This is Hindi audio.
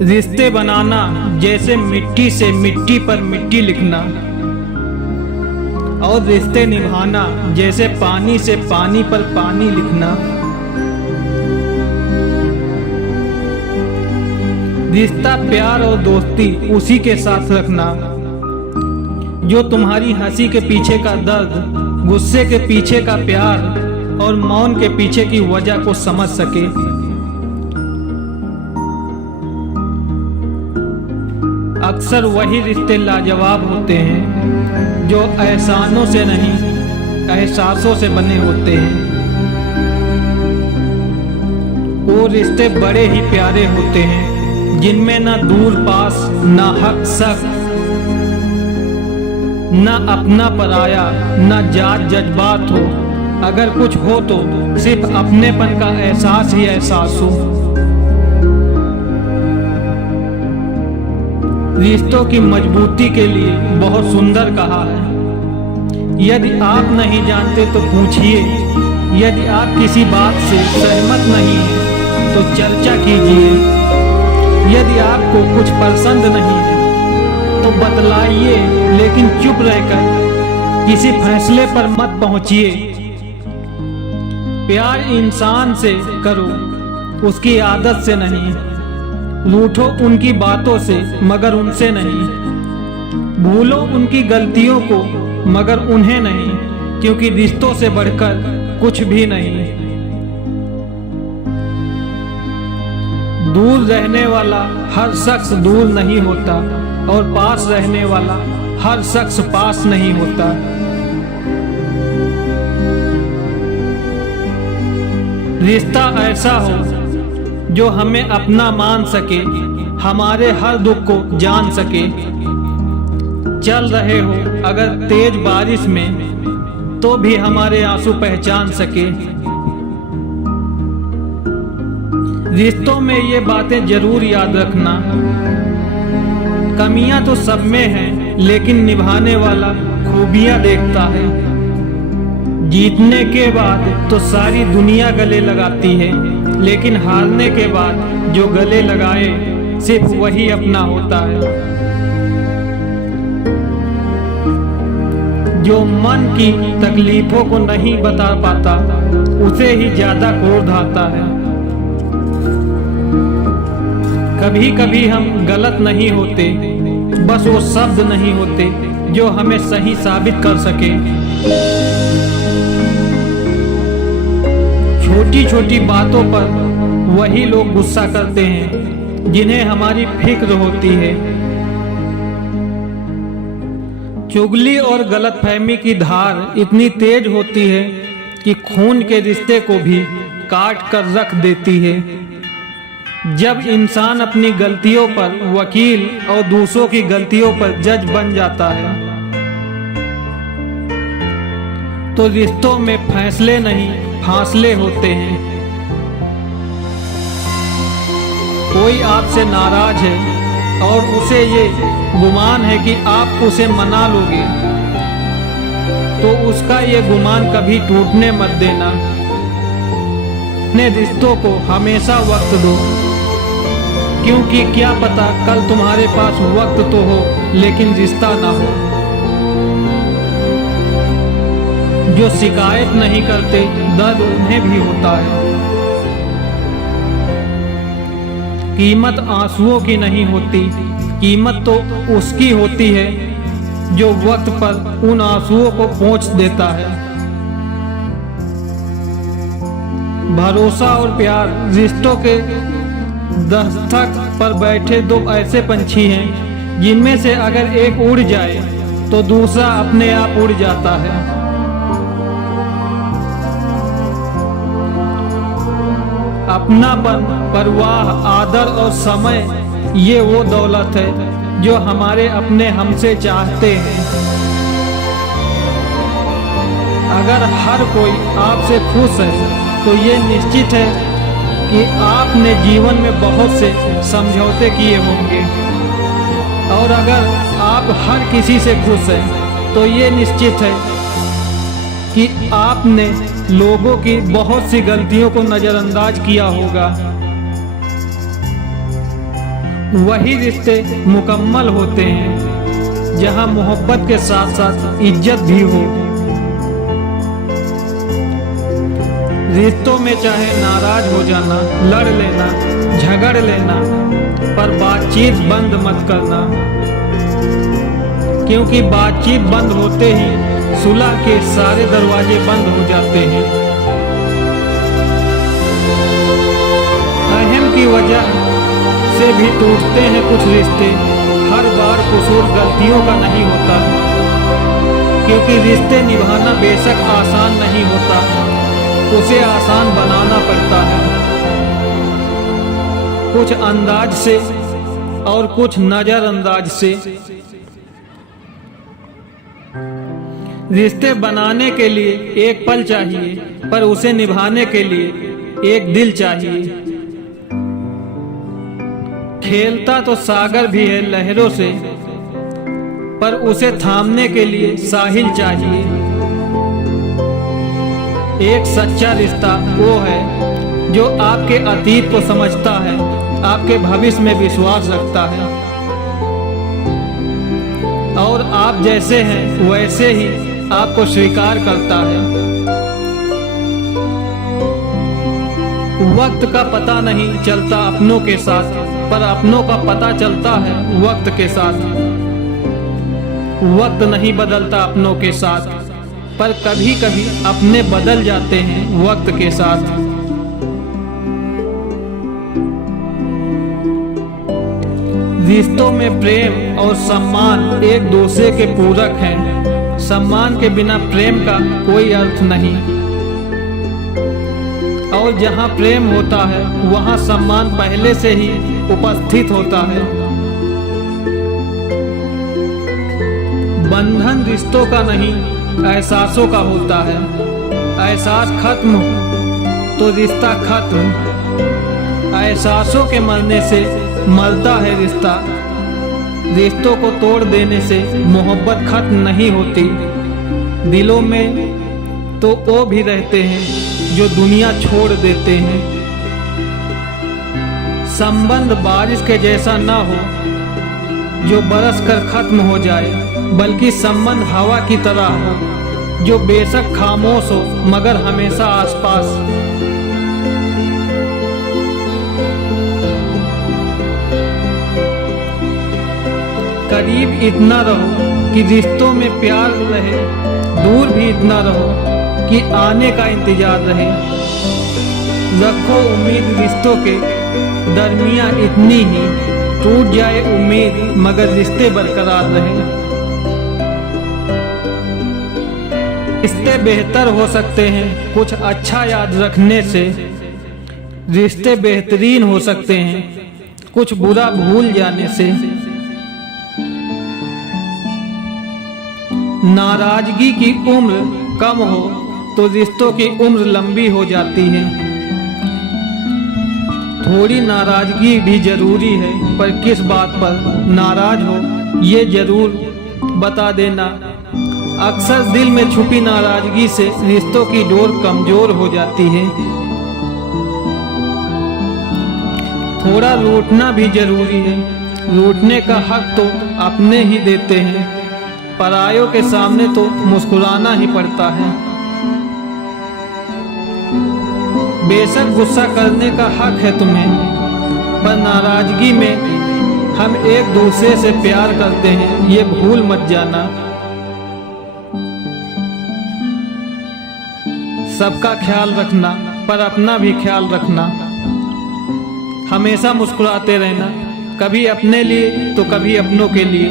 रिश्ते बनाना जैसे मिट्टी से मिट्टी पर मिट्टी लिखना, और रिश्ते निभाना जैसे पानी से पानी पर पानी लिखना। रिश्ता प्यार और दोस्ती उसी के साथ रखना जो तुम्हारी हंसी के पीछे का दर्द, गुस्से के पीछे का प्यार और मौन के पीछे की वजह को समझ सके। अक्सर वही रिश्ते लाजवाब होते हैं जो एहसानों से नहीं, एहसासों से बने होते हैं। वो रिश्ते बड़े ही प्यारे होते हैं जिनमें ना दूर पास, ना हक सख्त, ना अपना पराया, ना जात जज्बात हो। अगर कुछ हो तो सिर्फ अपनेपन का एहसास ही एहसास हो। रिश्तों की मजबूती के लिए बहुत सुंदर कहा है, यदि आप नहीं जानते तो पूछिए, यदि आप किसी बात से सहमत नहीं हैं तो चर्चा कीजिए, यदि आपको कुछ पसंद नहीं है तो बतलाइए, लेकिन चुप रहकर किसी फैसले पर मत पहुंचिए। प्यार इंसान से करो, उसकी आदत से नहीं। रूठो उनकी बातों से मगर उनसे नहीं। भूलो उनकी गलतियों को मगर उन्हें नहीं, क्योंकि रिश्तों से बढ़कर कुछ भी नहीं। दूर रहने वाला हर शख्स दूर नहीं होता और पास रहने वाला हर शख्स पास नहीं होता। रिश्ता ऐसा हो जो हमें अपना मान सके, हमारे हर दुख को जान सके। चल रहे हो अगर तेज बारिश में तो भी हमारे आंसू पहचान सके। रिश्तों में ये बातें जरूर याद रखना, कमियां तो सब में हैं, लेकिन निभाने वाला खूबियां देखता है। जीतने के बाद तो सारी दुनिया गले लगाती है, लेकिन हारने के बाद जो गले लगाए सिर्फ वही अपना होता है। जो मन की तकलीफों को नहीं बता पाता उसे ही ज्यादा क्रोध आता है। कभी कभी हम गलत नहीं होते, बस वो शब्द नहीं होते जो हमें सही साबित कर सके। छोटी छोटी बातों पर वही लोग गुस्सा करते हैं जिन्हें हमारी फिक्र होती है। चुगली और गलतफहमी की धार इतनी तेज होती है कि खून के रिश्ते को भी काट कर रख देती है। जब इंसान अपनी गलतियों पर वकील और दूसरों की गलतियों पर जज बन जाता है तो रिश्तों में फैसले नहीं, फासले होते हैं। कोई आपसे नाराज है और उसे ये गुमान है कि आप उसे मना लोगे, तो उसका ये गुमान कभी टूटने मत देना। अपने रिश्तों को हमेशा वक्त दो, क्योंकि क्या पता कल तुम्हारे पास वक्त तो हो लेकिन रिश्ता ना हो। जो शिकायत नहीं करते दर्द उन्हें भी होता है। कीमत आंसुओं की नहीं होती, कीमत तो उसकी होती है जो वक्त पर उन आंसुओं को पोंछ देता है। भरोसा और प्यार रिश्तों के दस्तक पर बैठे दो ऐसे पंछी हैं जिनमें से अगर एक उड़ जाए तो दूसरा अपने आप उड़ जाता है। अपनापन, परवाह, आदर और समय ये वो दौलत है जो हमारे अपने हमसे चाहते हैं। अगर हर कोई आपसे खुश है तो ये निश्चित है कि आपने जीवन में बहुत से समझौते किए होंगे, और अगर आप हर किसी से खुश हैं तो ये निश्चित है कि आपने लोगों की बहुत सी गलतियों को नजरअंदाज किया होगा। वही रिश्ते मुकम्मल होते हैं जहां मोहब्बत के साथ साथ इज्जत भी हो। रिश्तों में चाहे नाराज हो जाना, लड़ लेना, झगड़ लेना, पर बातचीत बंद मत करना, क्योंकि बातचीत बंद होते ही सुलह के सारे दरवाजे बंद हो जाते हैं। अहम की वजह से भी टूटते हैं कुछ रिश्ते। हर बार कसूर गलतियों का नहीं होता, क्योंकि रिश्ते निभाना बेशक आसान नहीं होता, उसे आसान बनाना पड़ता है। कुछ अंदाज से और कुछ नजरअंदाज से। रिश्ते बनाने के लिए एक पल चाहिए, पर उसे निभाने के लिए एक दिल चाहिए। खेलता तो सागर भी है लहरों से, पर उसे थामने के लिए साहिल चाहिए। एक सच्चा रिश्ता वो है जो आपके अतीत को समझता है, आपके भविष्य में विश्वास रखता है, और आप जैसे हैं वैसे ही आपको स्वीकार करता है। वक्त का पता नहीं चलता अपनों के साथ, पर अपनों का पता चलता है वक्त के साथ। वक्त नहीं बदलता अपनों के साथ, पर कभी कभी अपने बदल जाते हैं वक्त के साथ। रिश्तों में प्रेम और सम्मान एक दूसरे के पूरक हैं। सम्मान के बिना प्रेम का कोई अर्थ नहीं, और जहाँ प्रेम होता है वहाँ सम्मान पहले से ही उपस्थित होता है। बंधन रिश्तों का नहीं, एहसासों का होता है। एहसास खत्म तो रिश्ता खत्म। एहसासों के मरने से मरता है रिश्ता। रिश्तों को तोड़ देने से मोहब्बत खत्म नहीं होती। दिलों में तो वो भी रहते हैं जो दुनिया छोड़ देते हैं। संबंध बारिश के जैसा ना हो जो बरस कर खत्म हो जाए, बल्कि संबंध हवा की तरह हो जो बेशक खामोश हो मगर हमेशा आसपास। करीब इतना रहो कि रिश्तों में प्यार रहे, दूर भी इतना रहो कि आने का इंतजार रहे। रखो उम्मीद रिश्तों के दरमियां इतनी ही, टूट जाए उम्मीद मगर रिश्ते बरकरार रहे। रिश्ते बेहतर हो सकते हैं कुछ अच्छा याद रखने से। रिश्ते बेहतरीन हो सकते हैं कुछ बुरा भूल जाने से। नाराजगी की उम्र कम हो तो रिश्तों की उम्र लंबी हो जाती है। थोड़ी नाराजगी भी जरूरी है, पर किस बात पर नाराज हो ये जरूर बता देना। अक्सर दिल में छुपी नाराजगी से रिश्तों की डोर कमजोर हो जाती है। थोड़ा रूठना भी जरूरी है। रूठने का हक तो अपने ही देते हैं, परायों के सामने तो मुस्कुराना ही पड़ता है। बेशक गुस्सा करने का हक है तुम्हें, पर नाराजगी में हम एक दूसरे से प्यार करते हैं ये भूल मत जाना। सबका ख्याल रखना, पर अपना भी ख्याल रखना। हमेशा मुस्कुराते रहना, कभी अपने लिए तो कभी अपनों के लिए।